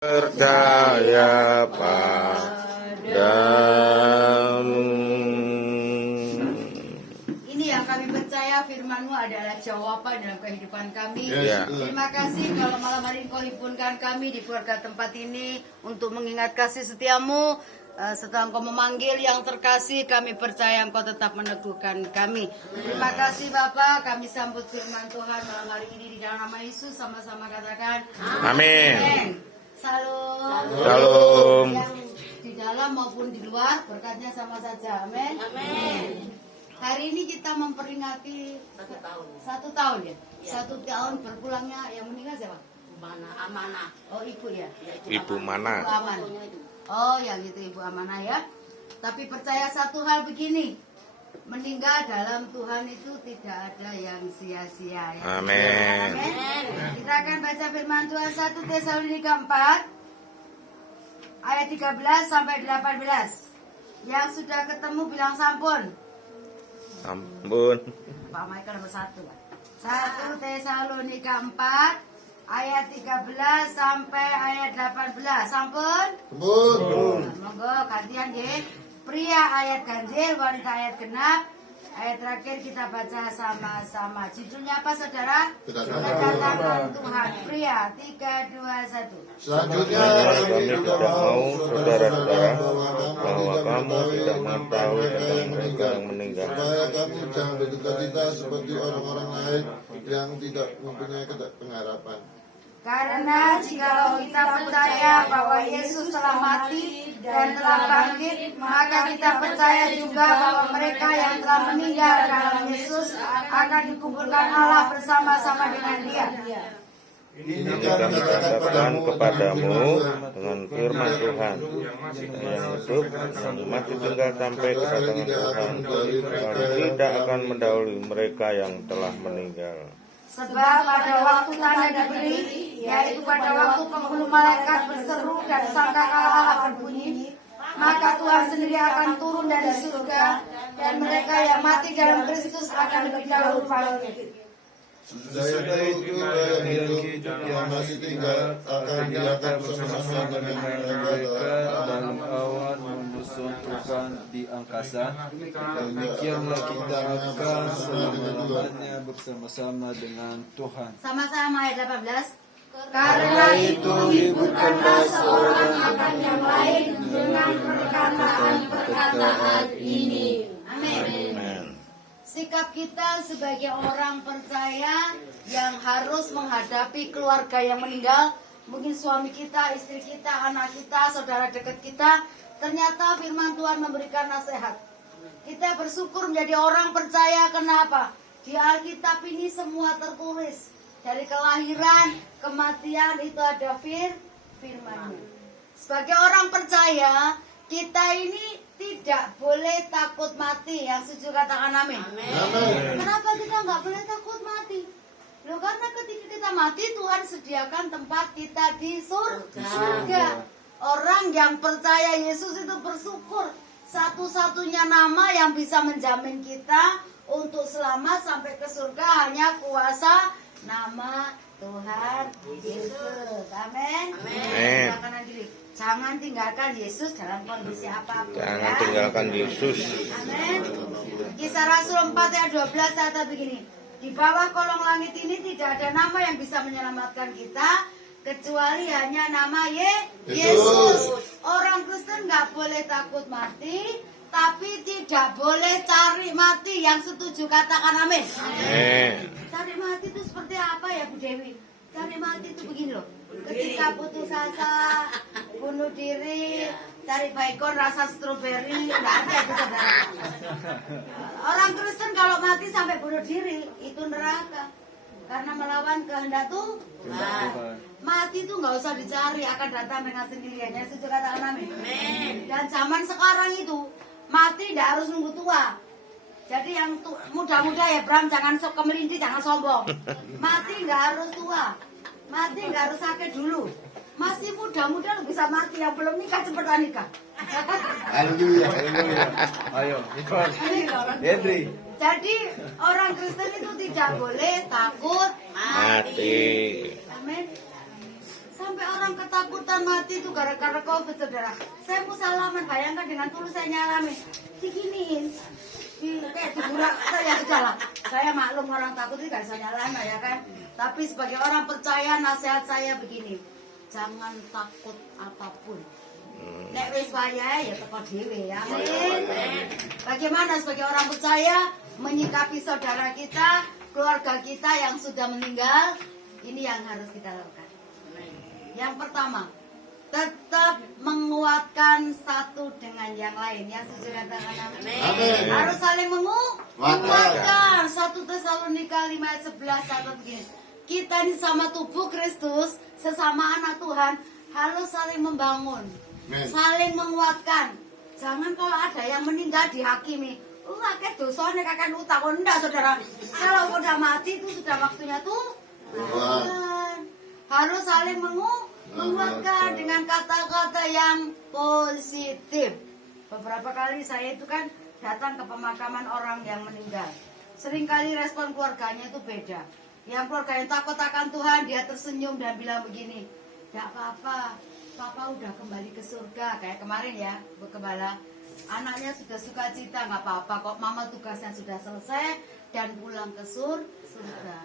Percaya padamu. Ini yang kami percaya, firman-Mu adalah jawaban dalam kehidupan kami. Ya. Terima kasih kalau malam hari ini Kau himpunkan kami di keluarga tempat ini untuk mengingat kasih setiamu. Setelah Engkau memanggil yang terkasih, kami percaya Engkau tetap meneguhkan kami. Terima kasih Bapak, kami sambut firman Tuhan malam hari ini di dalam nama Yesus. Sama-sama katakan Amin. Salam. Salam. Yang di dalam maupun di luar, berkatnya sama saja. Amin. Amin. Hari ini kita memperingati 1 tahun ya. 1 tahun berpulangnya yang meninggal siapa? Amanah. Oh, ibu ya. Ibu Ibu mana? Aman. Oh, yang itu Ibu Amanah ya. Tapi percaya satu hal begini, meninggal dalam Tuhan itu tidak ada yang sia-sia ya. Amin. Amin. Kita akan baca firman Tuhan 1 Tesalonika 4 ayat 13 sampai 18. Yang sudah ketemu bilang sampun. Sampun. Pak Michael nomor 1. 1 Tesalonika 4 ayat 13 sampai ayat 18. Sampun? Monggo gantian nggih. Pria ayat ganjil, wanita ayat genap. Ayat terakhir kita baca sama-sama. Judulnya apa saudara? Kedatangan Tuhan. Pria 3, 2, 1. Selanjutnya Kami tidak mau saudara-saudara bahwa kamu tidak mengetahui tentang mereka yang meninggal. supaya kamu jangan berduka cita seperti orang-orang lain yang tidak mempunyai pengharapan. Karena jika kita percaya bahwa Yesus telah mati dan telah bangkit, maka kita percaya juga bahwa mereka yang telah meninggal dalam Yesus akan dikuburkan Allah bersama-sama dengan Dia. Ini kami katakan kepadamu dengan firman Tuhan yang hidup, yang mati tinggal sampai kedatangan Tuhan, dan tidak akan mendahului mereka yang telah meninggal. Sebab pada waktu tanda diberi, yaitu pada waktu penghulu malaikat berseru dan sangkakala Allah berbunyi, maka Tuhan sendiri akan turun dari surga, dan mereka yang mati dalam Kristus akan lebih dahulu bangkit. Sesudah itu yang hidup yang masih tinggal akan diangkat bersama-sama dengan mereka dalam awan menyusun Tuhan di angkasa. Demikianlah kita akan selama-lamanya bersama-sama dengan Tuhan. Sama-sama ayat 18. Karena itu hiburkanlah seorang akan yang lain dengan perkataan-perkataan ini. Amin. Sikap kita sebagai orang percaya yang harus menghadapi keluarga yang meninggal, mungkin suami kita, istri kita, anak kita, saudara dekat kita, ternyata firman Tuhan memberikan nasihat. Kita bersyukur menjadi orang percaya. Kenapa? Di Alkitab ini semua tertulis. Dari kelahiran, kematian itu ada firman-Nya. Sebagai orang percaya, kita ini tidak boleh takut mati. Yang setuju katakan amin. Kenapa kita nggak boleh takut mati? Loh, karena ketika kita mati, Tuhan sediakan tempat kita di surga. Orang yang percaya Yesus itu bersyukur. Satu-satunya nama yang bisa menjamin kita untuk selamat sampai ke surga hanya kuasa nama Tuhan Yesus. Amin. Silakan diri. Jangan tinggalkan Yesus dalam kondisi apapun. Jangan tinggalkan Yesus. Amin. Kisah Rasul 4 ayat 12 kata begini. Di bawah kolong langit ini tidak ada nama yang bisa menyelamatkan kita kecuali hanya nama Yesus. Orang Kristen nggak boleh takut mati, tapi tidak boleh cari mati. Yang setuju katakan amin. Cari mati itu seperti apa ya Bu Dewi? Cari mati itu begini loh. Ketika putus asa, bunuh diri, cari baikon rasa stroberi, nggak ada itu saudara. Orang Kristen kalau mati sampai bunuh diri itu neraka, karena melawan kehendak Tuhan. Mati itu nggak usah dicari, akan datang dengan sendirinya. Setuju katakan amin. Dan zaman sekarang itu mati tidak harus nunggu tua. Jadi yang muda-muda ya Bram, jangan sok kemelinti, jangan sombong. Mati nggak harus tua. Mati nggak harus sakit dulu. Masih muda-muda lu bisa mati. Yang belum nikah cepetan nikah. Haleluya. Ayo, Ivan. Henry. Jadi orang Kristen itu tidak boleh takut Mati. Amin. Sampai sampai orang ketakutan mati itu gara-gara COVID, saudara. Saya mau salaman, bayangkan dengan tulus saya nyalamin. Diginiin. Kayak diburak, ya sudahlah. Saya maklum orang takut itu gak bisa nyalain ya kan. Tapi sebagai orang percaya, nasihat saya begini. Jangan takut apapun. Nek wis wayahe ya teko dhewe ya. Amin. Bagaimana sebagai orang percaya menyikapi saudara kita, keluarga kita yang sudah meninggal? Ini yang harus kita lakukan. Yang pertama, tetap menguatkan satu dengan yang lain. Ya, setuju katakan amin. Harus saling menguatkan. 1 Tesalonika 5 ayat 11 kata begini. Kita ini sama tubuh Kristus, sesama anak Tuhan, harus saling membangun, saling menguatkan. Jangan kalau ada yang meninggal dihakimi. Kayak dosanya kakak utang. Enggak, saudara. Kalau udah mati itu sudah waktunya Tuhan. Harus saling menguatkan dengan kata-kata yang positif. Beberapa kali saya itu kan datang ke pemakaman orang yang meninggal. Seringkali respon keluarganya itu beda. Yang keluarga yang takut akan Tuhan, dia tersenyum dan bilang begini, "Gak apa-apa, Papa udah kembali ke surga." Kayak kemarin ya, Bu Gembala. Anaknya sudah sukacita, gak apa-apa kok, Mama tugasnya sudah selesai dan pulang ke surga.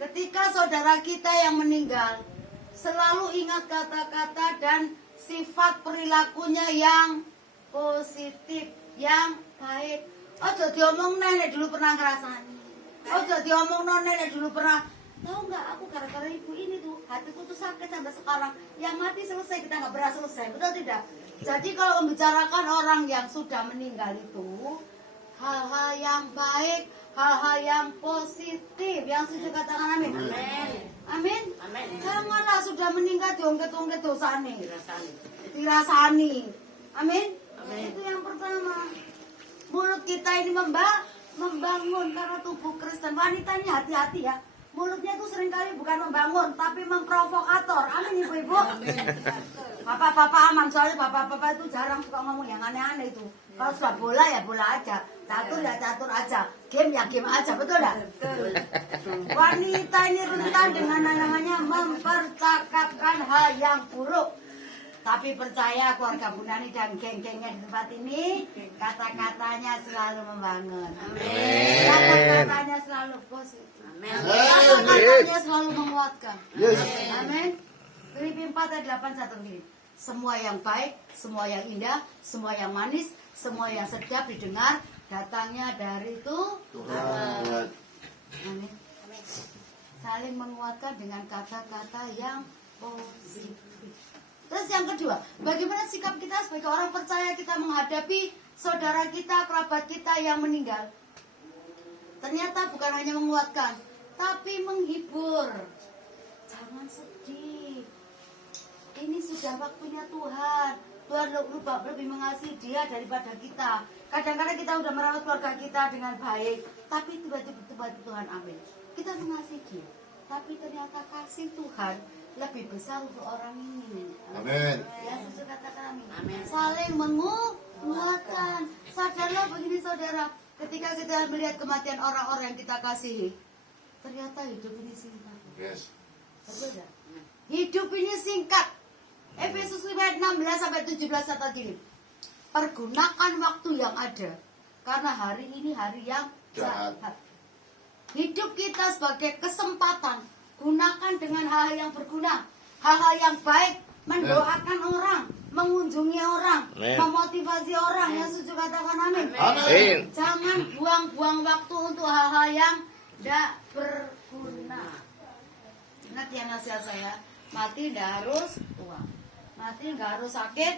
Ketika saudara kita yang meninggal, selalu ingat kata-kata dan sifat perilakunya yang positif, yang baik. Ojo diomong nenek dulu pernah ngerasain. Ojo diomong nenek dulu pernah. Tahu nggak, aku gara-gara ibu ini tuh hatiku tuh sakit sampai sekarang. Yang mati selesai, kita nggak pernah selesai, betul tidak? Jadi kalau membicarakan orang yang sudah meninggal itu hal-hal yang baik, hal-hal yang positif, yang sudah katakan amin. Amin. Amin. Janganlah sudah meninggal diungkit-ungkit dosane. Dirasani. Amin. Itu yang pertama. Mulut kita ini membangun karena tubuh Kristen. Wanita ini hati-hati ya. Mulutnya itu seringkali bukan membangun, tapi memprovokator. Amin, ibu-ibu. Bapak-bapak aman, soalnya bapak-bapak itu jarang suka ngomong yang aneh-aneh itu. Kalau sudah bola ya bola aja, catur ya catur aja, game ya game aja, betul enggak? Wanita ini rentan dengan namanya mempercakapkan hal yang buruk. Tapi percaya keluarga Bu Nani dan geng-gengnya di tempat ini, kata-katanya selalu membangun. Amin. Kata-katanya selalu positif. Amin. Kata-katanya selalu menguatkan. Amin. Filipi 4 ayat 8 begini. Semua yang baik, semua yang indah, semua yang manis, semua yang sedap didengar, datangnya dari Tuhan. Amin. Saling menguatkan dengan kata-kata yang positif. Terus yang kedua, bagaimana sikap kita sebagai orang percaya kita menghadapi saudara kita, kerabat kita yang meninggal? Ternyata bukan hanya menguatkan, tapi menghibur. Jangan sedih. Ini sudah waktunya Tuhan. Tuhan lebih mengasihi dia daripada kita. Kadang-kadang kita udah merawat keluarga kita dengan baik, tapi tiba-tiba Tuhan ambil. Kita mengasihi dia, tapi ternyata kasih Tuhan lebih besar untuk orang ini. Amin. Ya, sesuai kata kami. Amin. Saling menguatkan. Sadarlah begini saudara, ketika kita melihat kematian orang-orang yang kita kasihi, ternyata hidup ini singkat. Yes. Betul tidak? Hidup ini singkat. Efesus 5 ayat 16 sampai 17 kata gini. Pergunakan waktu yang ada, karena hari ini hari yang jahat. Hidup kita sebagai kesempatan. Gunakan dengan hal-hal yang berguna, hal-hal yang baik, mendoakan orang, mengunjungi orang, memotivasi orang. Yang setuju katakan amin. Amin. Jangan buang-buang waktu untuk hal-hal yang tidak berguna. Ingat ya nasihat saya, mati tidak harus tua, mati nggak harus sakit.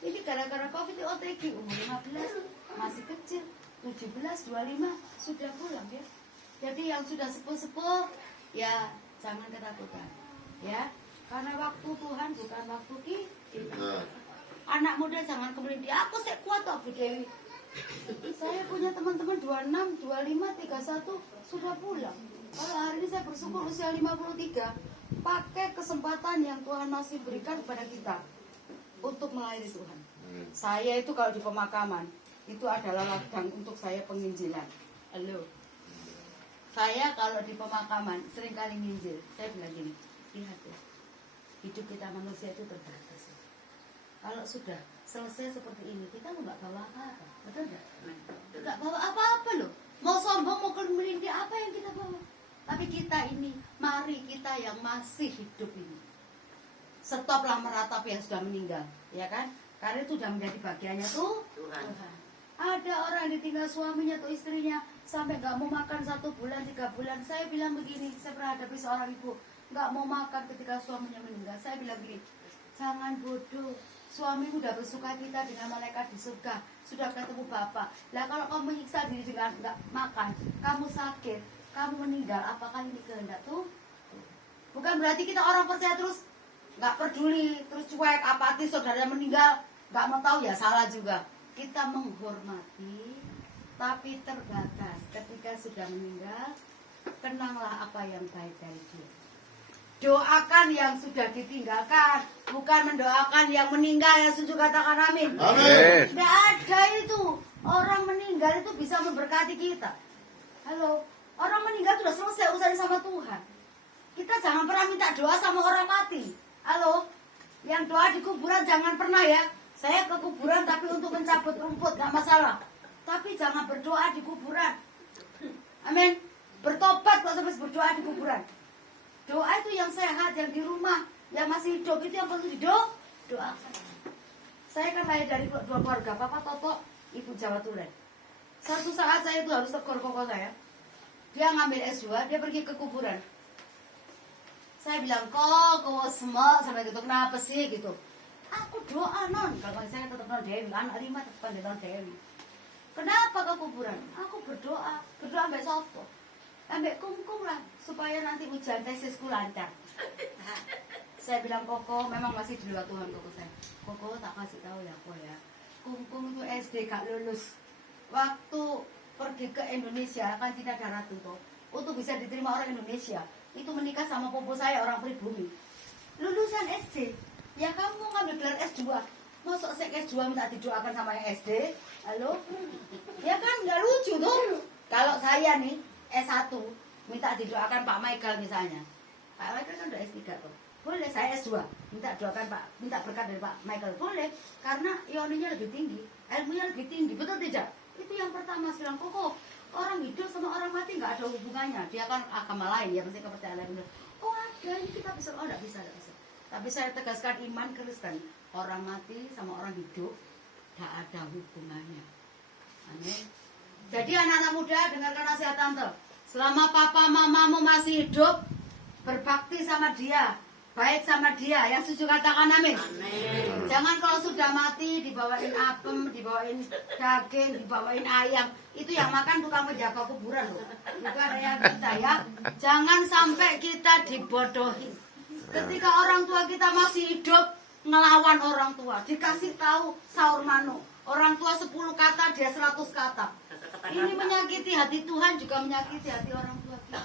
Ini gara-gara COVID OTG umur 15 masih kecil, 17, 25 sudah pulang ya. Jadi yang sudah sepuh-sepuh ya jangan ketakutan ya, karena waktu Tuhan bukan waktu kita. Anak muda jangan kemudian aku saya kuat toh Bu Dewi. Saya punya teman-teman 26, 25, 31 sudah pulang. Kalau hari ini saya bersyukur usia 53, pakai kesempatan yang Tuhan masih berikan kepada kita untuk melayani Tuhan. Saya itu kalau di pemakaman itu adalah ladang untuk saya penginjilan. Halo. Saya kalau di pemakaman sering kali nginjil. Saya bilang gini, lihat ya, hidup kita manusia itu terbatas. Kalau sudah selesai seperti ini, kita nggak bawa apa-apa, betul nggak? Nggak bawa apa-apa loh. Mau sombong, mau kelinci, apa yang kita bawa? Tapi kita ini, mari kita yang masih hidup ini, stoplah meratapi yang sudah meninggal, ya kan? Karena itu sudah menjadi bagiannya tuh Tuhan. Ada orang yang ditinggal suaminya atau istrinya sampai nggak mau makan 1 bulan, 3 bulan. Saya bilang begini, saya pernah hadapi seorang ibu nggak mau makan ketika suaminya meninggal. Saya bilang begini, jangan bodoh. Suami udah bersuka cita dengan malaikat di surga, sudah ketemu bapak. Lah kalau kamu menyiksa diri dengan nggak makan, kamu sakit, kamu meninggal, apakah ini kehendak tuh? Bukan berarti kita orang percaya terus nggak peduli, terus cuek, apatis, saudaranya meninggal, nggak mau tahu ya salah juga. Kita menghormati, tapi terbatas. Ketika sudah meninggal, kenanglah apa yang baik dari dia. Doakan yang sudah ditinggalkan, bukan mendoakan yang meninggal. Yang setuju katakan amin. Amin. Tidak ada itu. Orang meninggal itu bisa memberkati kita. Halo, orang meninggal sudah selesai urusannya sama Tuhan. Kita jangan pernah minta doa sama orang mati. Halo, yang doa di kuburan jangan pernah ya. Saya ke kuburan tapi untuk mencabut rumput, gak masalah. Tapi jangan berdoa di kuburan. Amin. Bertobat kok sampai berdoa di kuburan. Doa itu yang sehat, yang di rumah, yang masih hidup itu yang perlu doakan. Saya kan lahir dari 2 keluarga, Papa Toto, Ibu Jawa Tulen. Satu saat saya itu harus tegur koko saya. Dia ngambil S2, dia pergi ke kuburan. Saya bilang, kok semak sampai gitu, kenapa sih gitu? Aku doa non, kalau saya tetap non Dewi, anak 5 tetap non Dewi. Kenapa ke kuburan? Aku berdoa ambek sopo, ambek kungkung lah, supaya nanti ujian tesisku lancar. Saya bilang Koko, memang masih di luar Tuhan Koko saya. Koko tak kasih tahu ya Koko ya. Kungkung itu SD gak lulus. Waktu pergi ke Indonesia kan tidak darat tuh, untuk bisa diterima orang Indonesia, itu menikah sama popo saya orang pribumi. Lulusan SD. Ya kamu ngambil gelar S2, masuk sek S2 minta didoakan sama yang SD. Halo? Ya kan nggak lucu tuh. Kalau saya nih S1 minta didoakan Pak Michael misalnya. Pak Michael kan udah S3 tuh. Boleh saya S2 minta doakan Pak, minta berkat dari Pak Michael. Boleh, karena ioninya lebih tinggi, ilmunya lebih tinggi, betul tidak? Itu yang pertama. Bilang Koko, orang hidup sama orang mati nggak ada hubungannya. Dia kan agama lain ya, mesti kepercayaan lain. Oh ada, ini kita bisa, oh nggak bisa, nggak bisa. Tapi saya tegaskan iman Kristen, orang mati sama orang hidup tidak ada hubungannya. Amin. Jadi anak-anak muda, dengarkan nasihat tante. Selama papa mamamu masih hidup, berbakti sama dia, baik sama dia. Yang setuju katakan amin. Amin. Jangan kalau sudah mati dibawain apem, dibawain daging, dibawain ayam. Itu yang makan tukang penjaga kuburan loh. Bukan ayam kita ya. Jangan sampai kita dibodohi. Ketika orang tua kita masih hidup, ngelawan orang tua, dikasih tahu sahur manu, orang tua 10 kata, dia 100 kata. Ini menyakiti hati Tuhan, juga menyakiti hati orang tua kita.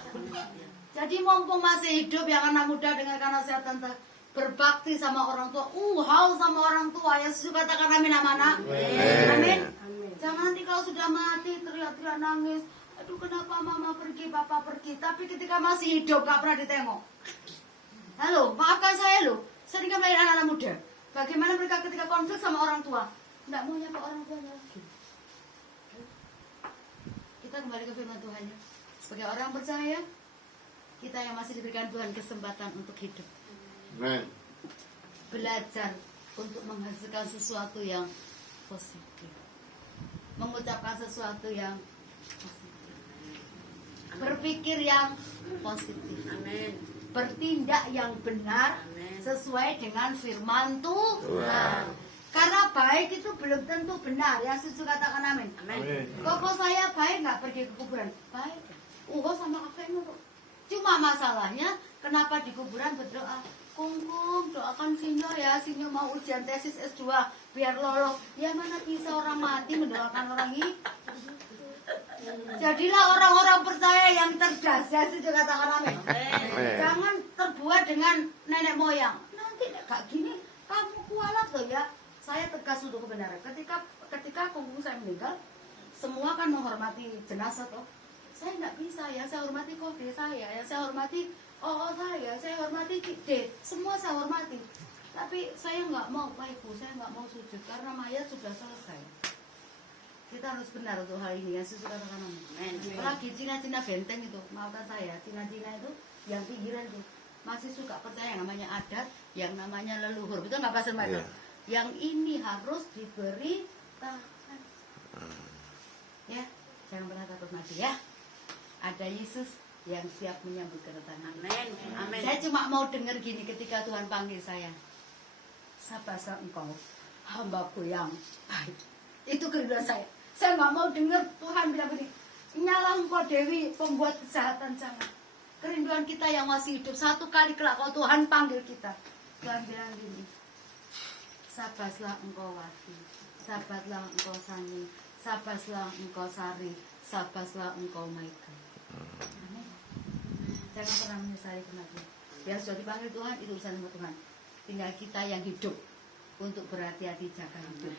Jadi mumpung masih hidup, yang anak muda dengarkan nasihat tante, berbakti sama orang tua, haus sama orang tua. Yang suka katakan amin amanah. Amin. Jangan nanti kalau sudah mati teriak-teriak nangis, aduh kenapa mama pergi, papa pergi. Tapi ketika masih hidup gak pernah ditengok. Halo, maafkan saya loh. Saya kan melihat anak-anak muda. Bagaimana mereka ketika konflik sama orang tua, tidak mau nyapa orang tuanya lagi. Kita kembali ke firman Tuhan ya. Sebagai orang percaya, kita yang masih diberikan Tuhan kesempatan untuk hidup, Amen. belajar untuk menghasilkan sesuatu yang positif, mengucapkan sesuatu yang positif, berpikir yang positif, Amin. bertindak yang benar Amin. sesuai dengan firman Tuhan. Karena baik itu belum tentu benar. Yang setuju katakan amin. Amin. Koko saya baik nggak pergi ke kuburan? Baik. Sama kakeknya kok. Cuma masalahnya kenapa di kuburan berdoa? Kungkung doakan Sinyo ya, Sinyo mau ujian tesis S2 biar lolos. Ya mana bisa orang mati mendoakan orang hidup. Jadilah orang-orang percaya yang cerdas. Ya setuju katakan amin. Jangan terbuat dengan nenek moyang. Nanti gak gini kamu kualat loh ya. Saya tegas untuk kebenaran. Ketika kungkung saya meninggal, semua kan menghormati jenazah toh. Saya nggak bisa ya. Saya hormati kode saya. Ya saya hormati saya hormati D, semua saya hormati. Tapi saya nggak mau, Pak Ibu, saya nggak mau sujud karena mayat sudah selesai. Kita harus benar untuk hal ini, ya sesuai katakan amin. Apalagi Cina-Cina benteng itu, maafkan saya, Cina-Cina itu yang pinggiran itu masih suka percaya yang namanya adat, yang namanya leluhur, betul nggak Pastor Michael? Yang ini harus diberi tahan. Ya, jangan pernah takut mati ya. Ada Yesus yang siap menyambut kedatangan. Amin. Amin. Saya cuma mau dengar gini ketika Tuhan panggil saya. Sabarlah engkau, hambaku yang baik. Itu kerinduan saya. Saya nggak mau dengar Tuhan bilang begini. Nyala engkau Dewi, pembuat kejahatan, jangan. Kerinduan kita yang masih hidup, satu kali kelak kalau Tuhan panggil kita. Tuhan bilang gini. Sabarlah engkau Wati, sabarlah engkau Sani, sabarlah engkau Sari, sabarlah engkau Michael. Amin. Jangan pernah menyesali kematian. Yang sudah dipanggil Tuhan itu urusan sama Tuhan. Tinggal kita yang hidup untuk berhati-hati jaga hidup.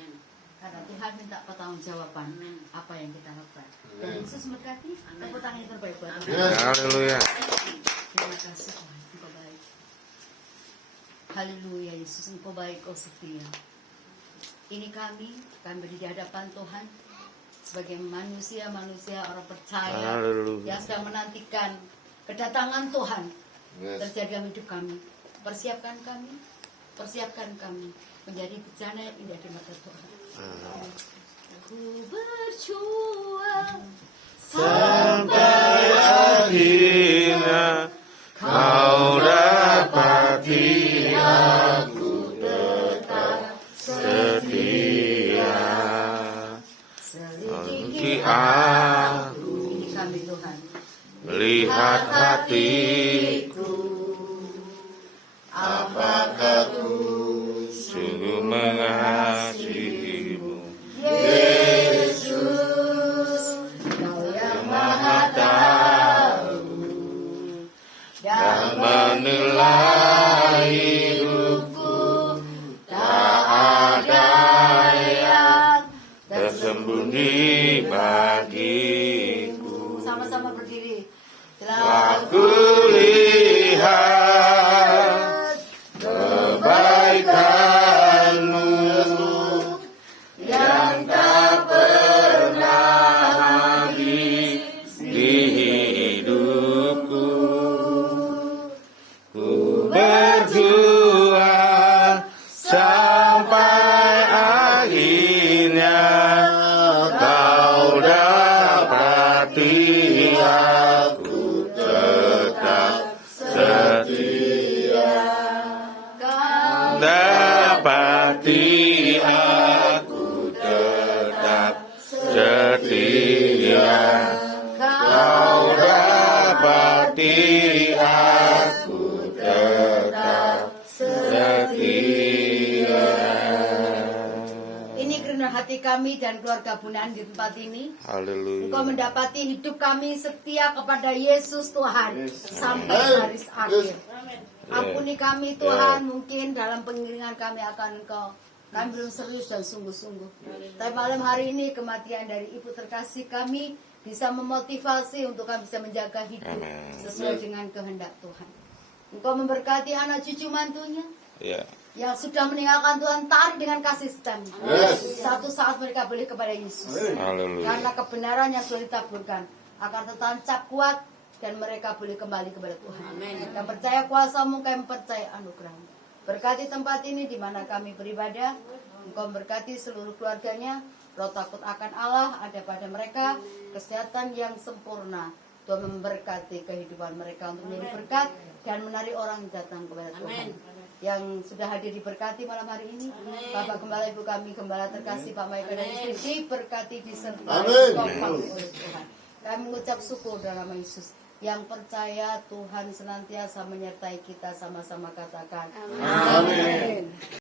Karena Tuhan minta pertanggungjawaban apa yang kita lakukan. Dan Yesus memberkati. Tepuk tangan yang terbaik buat Tuhan. Haleluya. Terima kasih Tuhan, Engkau baik. Haleluya Yesus, Engkau baik, Engkau setia. Ini kami berdiri di hadapan Tuhan sebagai manusia-manusia orang percaya Haleluya. yang sedang menantikan kedatangan Tuhan terjadi dalam hidup kami. Persiapkan kami menjadi bejana yang indah di mata Tuhan. Ku berjuang Sampai akhirnya kau dapati aku tetap setia. Selidiki aku, ini kami Tuhan. lihat hatiku, Apakah ku sungguh mengasihimu. Yesus, Kau yang Maha Tahu dan Menilai hidupku, tak ada yang tersembunyi bagiku. sama-sama berdiri. Aku lihat kebaikanmu yang tak pernah habis di hidupku. Ku berjuang sampai akhirnya kau dapati aku tetap setia. Kau Dapati aku tetap setia. Kau dapati aku tetap setia. Ini kerinduan hati kami dan keluarga Bunaan di tempat ini. Haleluya. Engkau mendapati hidup kami setia kepada Yesus Tuhan sampai garis akhir. Ampuni kami Tuhan, mungkin dalam pengiringan kami akan Engkau. Kami belum serius dan sungguh-sungguh. Tapi malam hari ini kematian dari Ibu terkasih kami bisa memotivasi untuk kami bisa menjaga hidup sesuai dengan kehendak Tuhan. Engkau memberkati anak cucu mantunya Ya. yang sudah meninggalkan Tuhan, tarik dengan kasih setan. Satu saat mereka balik kepada Yesus. Haleluya. Karena kebenaran yang sudah ditaburkan akan tertancap kuat dan mereka boleh kembali kepada Tuhan. Yang percaya kuasa-Mu, kami percaya anugerah-Mu. Berkati tempat ini di mana kami beribadah. Engkau berkati seluruh keluarganya. Roh takut akan Allah ada pada mereka. Kesehatan yang sempurna. Tuhan memberkati kehidupan mereka untuk menjadi berkat dan menarik orang datang kepada Tuhan. Yang sudah hadir diberkati malam hari ini. Bapak Gembala, Ibu kami Gembala terkasih Pak Michael dan istri diberkati disertai oleh Tuhan. Kami mengucap syukur dalam nama Yesus. Yang percaya Tuhan senantiasa menyertai kita, sama-sama katakan amin.